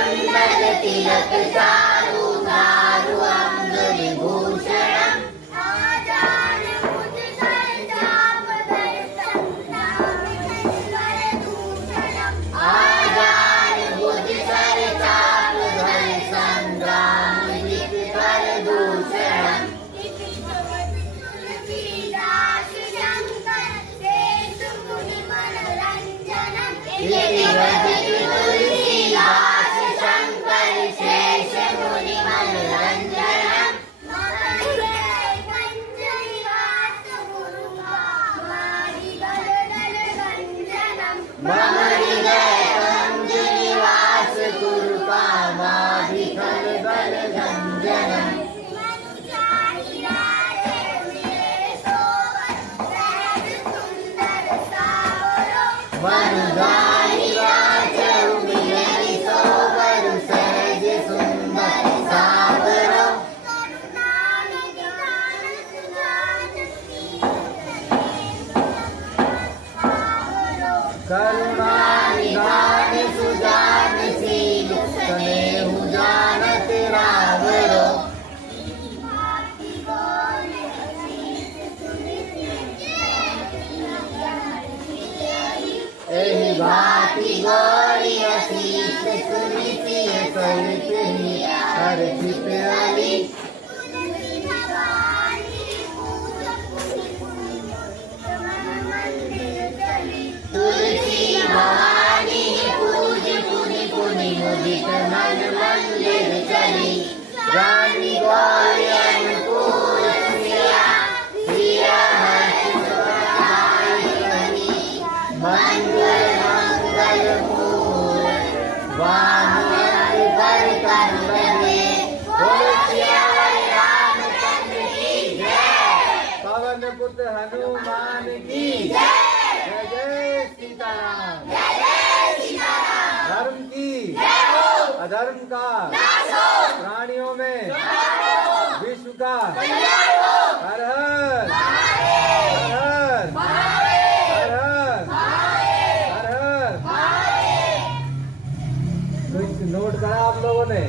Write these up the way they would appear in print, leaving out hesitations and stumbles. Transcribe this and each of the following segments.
कुंडल तिलक चारु धारु अंग विभूषणम् आजान भुज सर चाप धर संग्राम विभूषणम् आजान भुज सर चाप धर संग्राम विभूषणम् तुलसीदास शंकर शेष मुनि मनोरंजनम् मम हृदय कंज निवास कुरु कामाधिकल बल गंजनम् मनुजानि राजउ मिलई सोबर सहज सुंदर सावरो करुणा निधान सुजान शील स्नेहु जानत रावरो एहि भांति गौरी असीस सुनिति सहित ही हर्षित अली तुलसी भवानी पूज पुनि पुनि मुदित मन मंदिर चली रानी गौरी अनुकूल सिया सिया मंगल मंगल मूल वानर पर कर बने बोलो सियावर रामचंद्र की जय पवन पुत्र हनुमान की जय जय सीताराम जय सीताराम धर्म की अधर्म का प्राणियों में विश्व का हर हर नोट करा आप लोगों ने।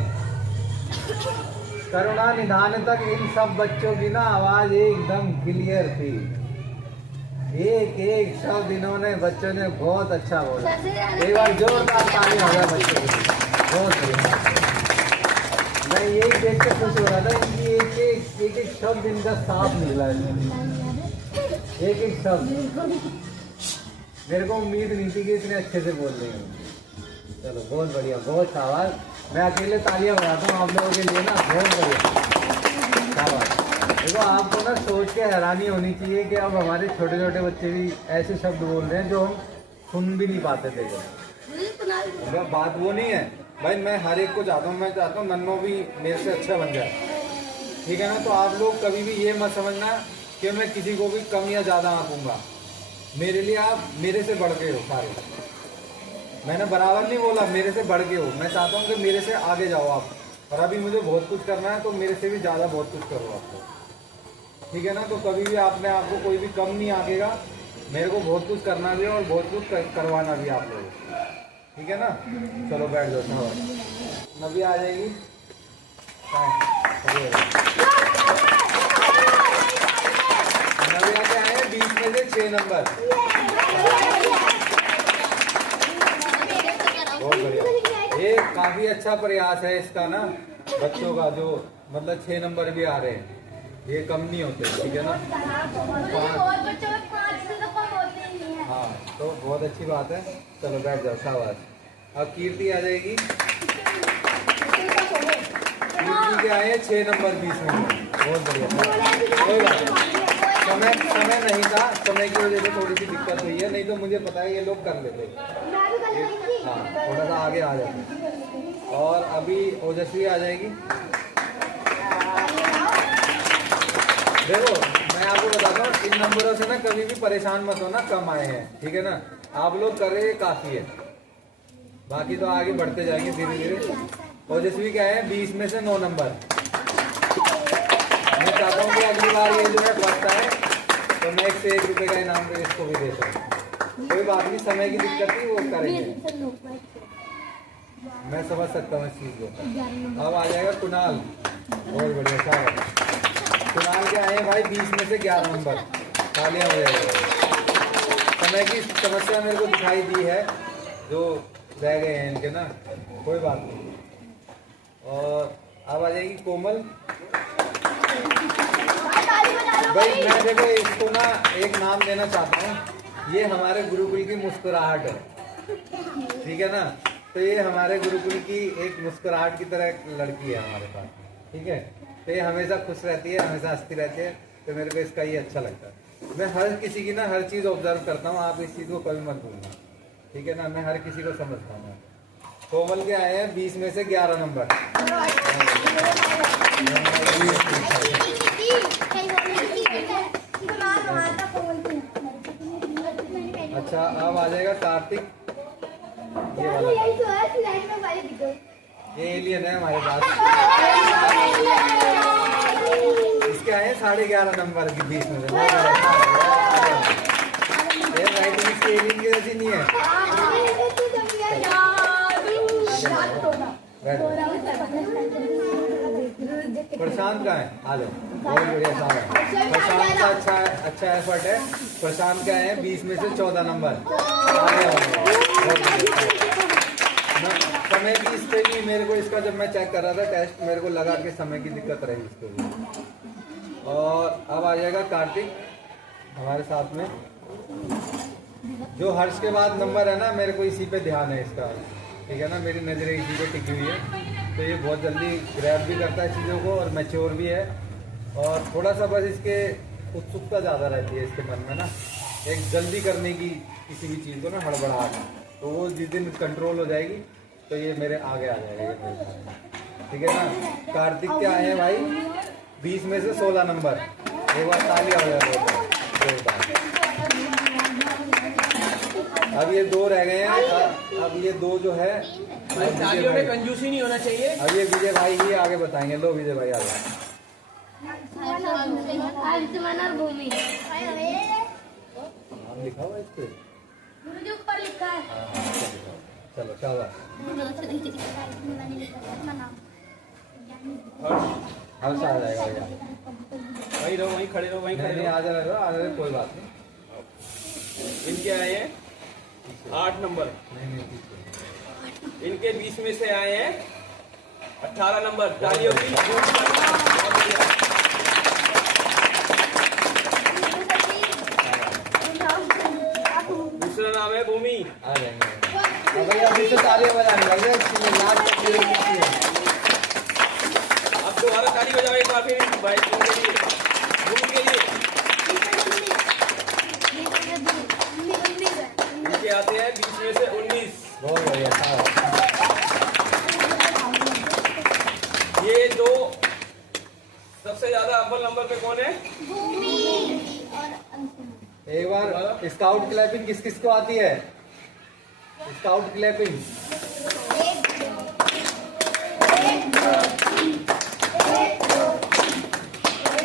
करुणा निधान तक इन सब बच्चों की ना आवाज एकदम क्लियर थी। एक एक शब्द इन्होंने बच्चों ने बहुत अच्छा बोला। एक बार जोरदार ताली हो गया बच्चों की। बहुत बढ़िया। मैं यही देख के खुश हो रहा था, इनकी एक एक शब्द इनका साफ निकला है। एक एक शब्द मेरे को उम्मीद नहीं थी कि इतने अच्छे से बोल रही हूँ। चलो बहुत बढ़िया, बहुत शाबाश। मैं अकेले तालियां बजाता हूँ आप लोगों के लिए ना, बहुत बढ़िया शाबाश। देखो आपको ना सोच के हैरानी होनी चाहिए कि अब हमारे छोटे छोटे बच्चे भी ऐसे शब्द बोल रहे हैं जो हम सुन भी नहीं पाते थे। बात वो नहीं है भाई, मैं हर एक को चाहता हूँ, मैं चाहता हूँ नन्नो भी मेरे से अच्छा बन जाए, ठीक है ना। तो आप लोग कभी भी ये मत समझना कि मैं किसी को भी कम या ज़्यादा आंकूंगा। मेरे लिए आप मेरे से बढ़ के हो सारे। मैंने बराबर नहीं बोला, मेरे से बढ़ के हो। मैं चाहता हूँ कि मेरे से आगे जाओ आप, और अभी मुझे बहुत कुछ करना है तो मेरे से भी ज़्यादा बहुत कुछ करो आपको, ठीक है ना। तो कभी भी आपने आपको कोई भी कम नहीं आकेगा। मेरे को बहुत कुछ करना भी है और बहुत कुछ करवाना भी आप लोगों को, ठीक है ना। चलो बैठ जाओ। नबी आ जाएगी। नबी आके आए 20 में से 6 नंबर। बहुत बढ़िया। ये काफी अच्छा प्रयास है इसका ना बच्चों का, जो मतलब 6 नंबर भी आ रहे हैं, ये कम नहीं होते, ठीक है ना। हाँ तो बहुत अच्छी बात है। चलो बैठ जाओ, शाबाश। अब कीर्ति आ जाएगी। कीर्ति के आए 6 नंबर 20 नंबर। बहुत बढ़िया, कोई बात नहीं। समय नहीं था, समय की वजह से थोड़ी सी दिक्कत हुई है, नहीं तो मुझे पता है ये लोग कर लेते। हाँ थोड़ा सा आगे आ जाते। और अभी ओजस्वी आ जाएगी। देखो मैं आपको बताता हूँ, इन नंबरों से ना कभी भी परेशान मत हो ना, कम आए हैं, ठीक है ना। आप लोग कर रहे हैं काफी है, बाकी तो आगे बढ़ते जाएंगे धीरे धीरे। ओजस्वी क्या है 20 में से 9 नंबर। मैं चाहता हूँ कि अगली बार ये जो है फर्स्ट आए तो मैं 1 से 1 रुपये का इनाम इसको भी दे सकूँ। कोई बात नहीं, समय की दिक्कत थी, वो करेंगे। मैं समझ सकता हूँ इस चीज़ को। अब आ जाएगा कुणाल, बहुत बढ़िया साहब। कुणाल के आए हैं भाई 20 में से 11 नंबर, तालियां हो जाएगी। समय की समस्या मेरे को दिखाई दी है, जो रह गए हैं इनके ना, कोई बात नहीं। और अब आ जाएगी कोमल। भाई मैं देखो इसको ना एक नाम देना चाहता हूँ, ये हमारे गुरुकुल की मुस्कुराहट है, ठीक है ना। तो ये हमारे गुरुकुल की एक मुस्कुराहट की तरह एक लड़की है हमारे पास, ठीक है। तो ये हमेशा खुश रहती है, हमेशा हंसती रहती है, तो मेरे को इसका ये अच्छा लगता है। मैं हर किसी की ना हर चीज़ ऑब्जर्व करता हूँ, आप इस चीज़ को कभी मत भूलना, ठीक है ना। मैं हर किसी को समझता हूँ। कोमल के आए हैं 20 में से 11 नंबर। अच्छा अब आ जाएगा कार्तिक। ये एलियन है हमारे पास। इसके आए 11.5 नंबर की 20 में से। राइटिंग इसकी एलियन की जैसी नहीं है। प्रशांत का है, आ जाओ, बहुत बढ़िया साहब है। प्रशांत का अच्छा एफर्ट है। प्रशांत का है 20 में से 14 नंबर। समय की इस पे भी मेरे को इसका जब मैं चेक कर रहा था टेस्ट, मेरे को लगा कि समय की दिक्कत रही इसको भी। और अब आ जाएगा कार्तिक हमारे साथ में। जो हर्ष के बाद नंबर है ना, मेरे को इसी पे ध्यान है इसका, ठीक है ना। मेरी नज़रें इसी पे टिकी हुई है, तो ये बहुत जल्दी ग्रैब भी करता है चीज़ों को और मैच्योर भी है। और थोड़ा सा बस इसके उत्सुकता ज़्यादा रहती है इसके मन में ना, एक जल्दी करने की किसी भी चीज़ को ना, हड़बड़ाहट। तो वो जिस दिन कंट्रोल हो जाएगी तो ये मेरे आगे आ जाएगा, ठीक है ना। कार्तिक के आए हैं भाई 20 में से 16 नंबर। एक बार तालियां हो जाए। अब ये 2 रह गए हैं। अब ये 2 जो है, तालियों में कंजूसी नहीं होना चाहिए। अब ये विजय भाई ही आगे बताएंगे। लो विजय भाई आ जाए। नाम लिखा हुआ है इस पे? ऊपर लिखा है। चलो शाबाश। हर्ष आ जाएगा भैया। वहीं रहो, वहीं खड़े रहो, वहीं खड़े नहीं, रहो। आ जाएगा, कोई बात नहीं। इनके आए हैं 8 नंबर। नहीं इनके 20 में से आए हैं 18 नंबर। तालियों की दूसरा नाम है भूमि। आ जाएंगे भैया, अभी तो तालियां बजाने लग गए। अब दोबारा ताली बजाओ एक बार फिर भाई के लिए, भूमि के लिए। इनके आते हैं 20 में से 19। बहुत बढ़िया साहब। ये 2 सबसे ज्यादा अव्वल नंबर पे कौन है? एक बार स्काउट क्लैपिंग किस किस को आती है? Scout clapping.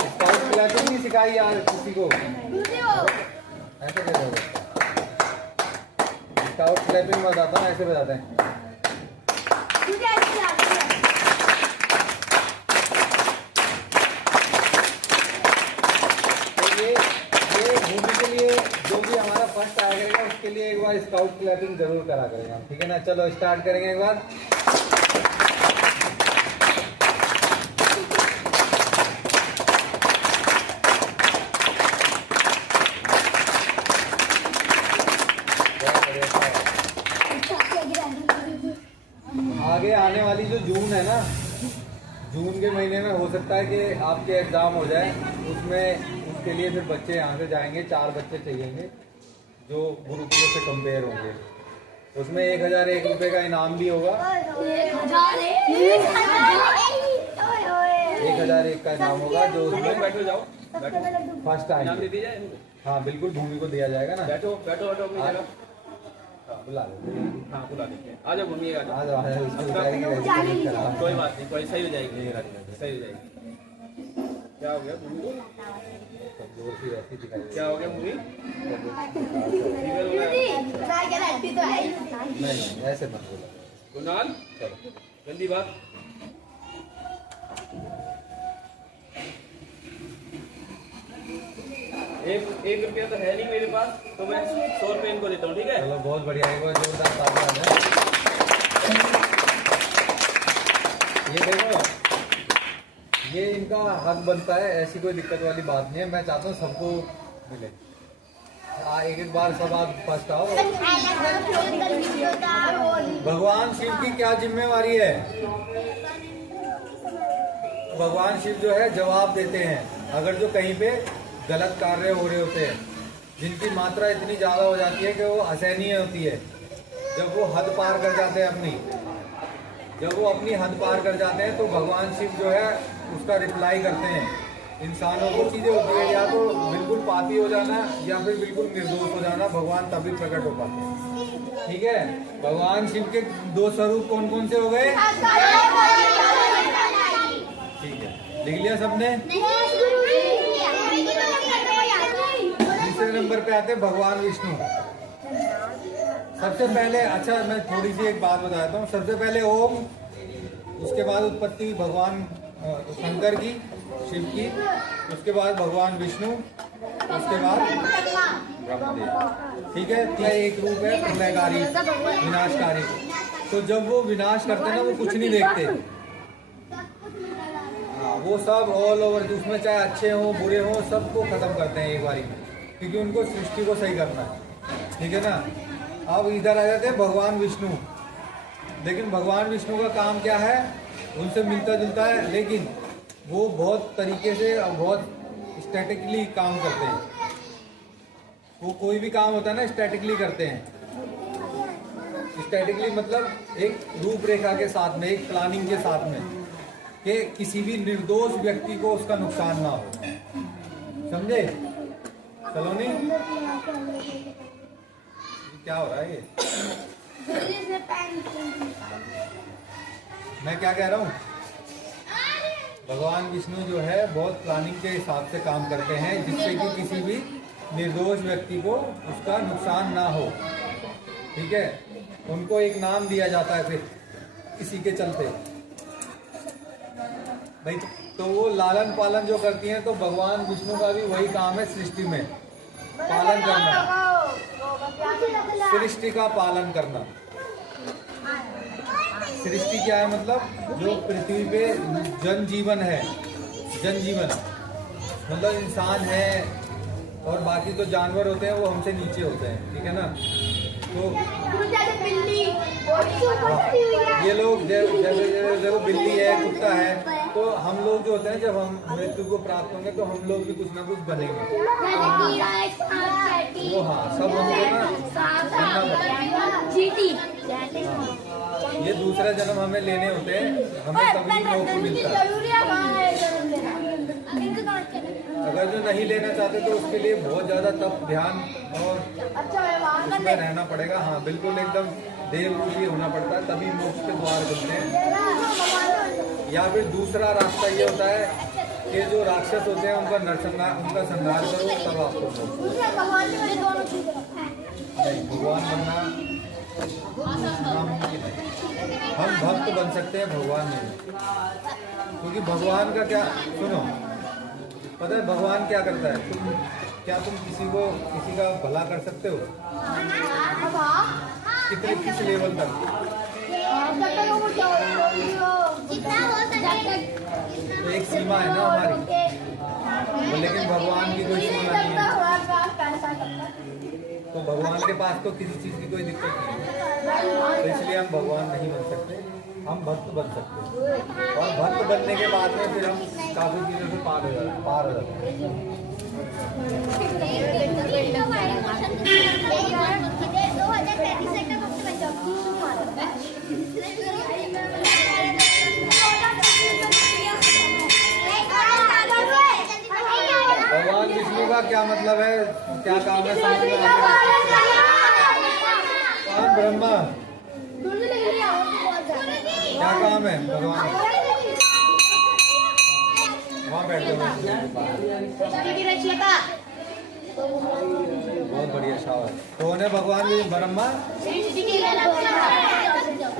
स्काउट क्लैपिंग नहीं सिखाई यार किसी को? ऐसे कैसे होगा? स्काउट क्लैपिंग बताता हूँ, ऐसे बताते हैं। फर्स्ट आया करेगा उसके लिए एक बार स्काउट क्लैपिंग जरूर करा करेंगे हम, ठीक है ना। चलो स्टार्ट करेंगे एक बार। आगे आने वाली जो जून है ना, जून के महीने में हो सकता है कि आपके एग्जाम हो जाए, उसमें उसके लिए फिर बच्चे यहाँ से जाएंगे। 4 बच्चे चाहिएंगे जो गुरुकुलों से कंपेयर होंगे। उसमें 1001 रुपये का इनाम भी होगा। 1001 का इनाम होगा जो उसमें बैठो, जाओ फर्स्ट नाम दे आएंगे। दीजिए। हाँ बिल्कुल, भूमि को दिया जाएगा ना। बैठो बैठो बैठो अपनी जगह। बुला लो। हाँ बुला दीजिए। आ जाओ भूमि, आ जाओ। आ जाओ, उसको बताएंगे कैसे करा। कोई बात नहीं, कोई सही हो जाएगी, सही हो जाएगी। क्या हो गया भूमि को? जोर की वैसी दिखाई क्या हो गया भूमि? नहीं ऐसे मत बोलो, कुणाल, चलो जल्दी बात। एक रुपया तो है नहीं मेरे पास, तो मैं 100 रुपये इनको देता हूँ, ठीक है? चलो बहुत बढ़िया, एक बार जोरदार तालियां हैं। ये देखो, ये इनका हक बनता है, ऐसी कोई दिक्कत वाली बात नहीं है। मैं चाहता हूँ सबको मिले। एक एक बार सब आप फर्स्ट आओ। भगवान शिव की क्या जिम्मेवारी है? भगवान शिव जो है जवाब देते हैं अगर जो कहीं पे गलत कार्य हो रहे होते हैं, जिनकी मात्रा इतनी ज़्यादा हो जाती है कि वो असहनीय होती है। जब वो हद पार कर जाते हैं जब वो अपनी हद पार कर जाते हैं तो भगवान शिव जो है उसका रिप्लाई करते हैं। इंसानों को चीज़ें होती है, या तो बिल्कुल पापी हो जाना या फिर बिल्कुल निर्दोष हो जाना, भगवान तभी प्रकट हो पाते हैं। ठीक है, भगवान शिव के 2 स्वरूप कौन कौन से हो गए? ठीक है, लिख लिया सबने? तीसरे नंबर पे आते हैं भगवान विष्णु। सबसे पहले, अच्छा मैं थोड़ी सी एक बात बताता हूँ। सबसे पहले ओम, उसके बाद उत्पत्ति भगवान शंकर की, शिव की, उसके बाद भगवान विष्णु, उसके बाद ब्रह्मदेव। ठीक है, यह एक रूप है प्रलयकारी, विनाशकारी। तो जब वो विनाश करते हैं ना, वो कुछ नहीं देखते। हाँ, वो सब ऑल ओवर, उसमें चाहे अच्छे हों बुरे हों, सबको खत्म करते हैं एक बारी में, क्योंकि उनको सृष्टि को सही करना है। ठीक है ना। अब इधर आ जाते हैं भगवान विष्णु। लेकिन भगवान विष्णु का काम क्या है? उनसे मिलता जुलता है, लेकिन वो बहुत तरीके से और बहुत स्टैटिकली काम करते हैं। वो कोई भी काम होता है ना, स्टैटिकली करते हैं। स्टैटिकली मतलब एक रूपरेखा के साथ में, एक प्लानिंग के साथ में, कि किसी भी निर्दोष व्यक्ति को उसका नुकसान ना हो। समझे सलोनी? क्या हो रहा है ये? मैं क्या कह रहा हूँ? भगवान विष्णु जो है बहुत प्लानिंग के हिसाब से काम करते हैं, जिससे कि किसी भी निर्दोष व्यक्ति को उसका नुकसान ना हो। ठीक है, उनको एक नाम दिया जाता है फिर इसी के चलते भाई। तो वो लालन पालन जो करती हैं, तो भगवान विष्णु का भी वही काम है सृष्टि में, पालन करना, सृष्टि का पालन करना। सृष्टि क्या है? मतलब जो पृथ्वी पे जनजीवन है, जनजीवन मतलब इंसान है और बाकी तो जानवर होते हैं, वो हमसे नीचे होते हैं। ठीक है ना। तो ये लोग जैसे देखो बिल्ली है, कुत्ता है, तो हम लोग जो होते हैं, जब हम मृत्यु को प्राप्त होंगे तो हम लोग भी कुछ ना कुछ बनेंगे। वो हाँ, सब हमको ना ये दूसरा जन्म हमें लेने होते हैं, हमें तभी मोक्ष मिलता है। अगर जो नहीं लेना चाहते तो उसके लिए बहुत ज्यादा तप, ध्यान और उसमें रहना पड़ेगा। हाँ बिल्कुल, एकदम देव रूपी होना पड़ता है, तभी मोक्ष के द्वार खुलते हैं। या फिर दूसरा रास्ता ये होता है कि जो राक्षस होते हैं उनका उनका संहार करो, तब आपको नहीं भगवान बनना नामुमकिन है। हम भक्त बन सकते हैं, भगवान नहीं। क्योंकि भगवान का क्या, सुनो, पता है भगवान क्या करता है? क्या तुम किसी का भला कर सकते हो? किस लेवल तक? तो एक सीमा है ना हमारी, लेकिन भगवान की कोई सीमा नहीं है। तो भगवान के पास तो किसी चीज की कोई दिक्कत नहीं है, तो इसलिए हम भगवान नहीं बन सकते, हम भक्त बन सकते हैं। और भक्त बनने के बाद में फिर हम काफी चीजों से पार हो जाते हैं। भगवान विष्णु का क्या मतलब है, क्या काम है? ब्रह्मा क्या काम है भगवान? वहाँ बैठे बहुत बढ़िया शाबाश। तो उन्हें भगवान भी ब्रह्मा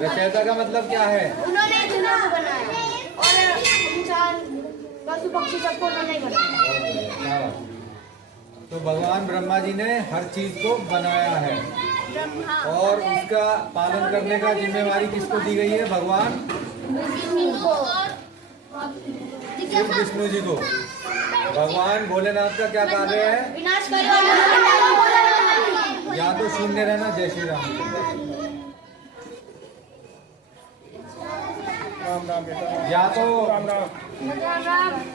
रचयिता का मतलब क्या है? उन्होंने दुनिया को बनाया और इंसान पशु पक्षी सबको उन्होंने बनाया। हाँ। तो भगवान ब्रह्मा जी ने हर चीज को बनाया है और उसका पालन करने का जिम्मेवारी किसको दी गई है? भगवान शिव विष्णु जी को। भगवान भोलेनाथ का क्या कार्य है? विनाश करो। या तो शून्य रहना। जय श्री राम। या तो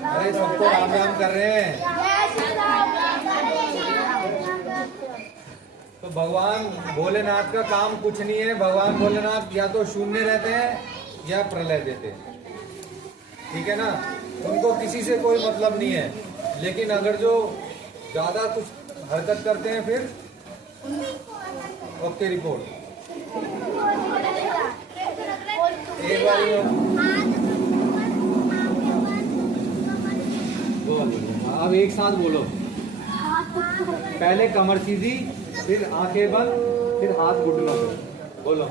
अरे सबको राम राम कर रहे हैं। तो भगवान भोलेनाथ का काम कुछ नहीं है। भगवान भोलेनाथ या तो शून्य रहते हैं या प्रलय देते हैं, ठीक है ना। उनको किसी से कोई मतलब नहीं है। लेकिन अगर जो ज्यादा कुछ हरकत करते हैं फिर ओके रिपोर्ट। एक बार अब एक साथ बोलो। पहले कमर सीधी, फिर आंखें बंद, फिर हाथ घुटनों पे। बोलो।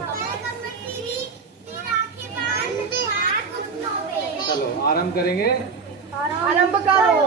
चलो आरंभ करेंगे। आरंभ करो।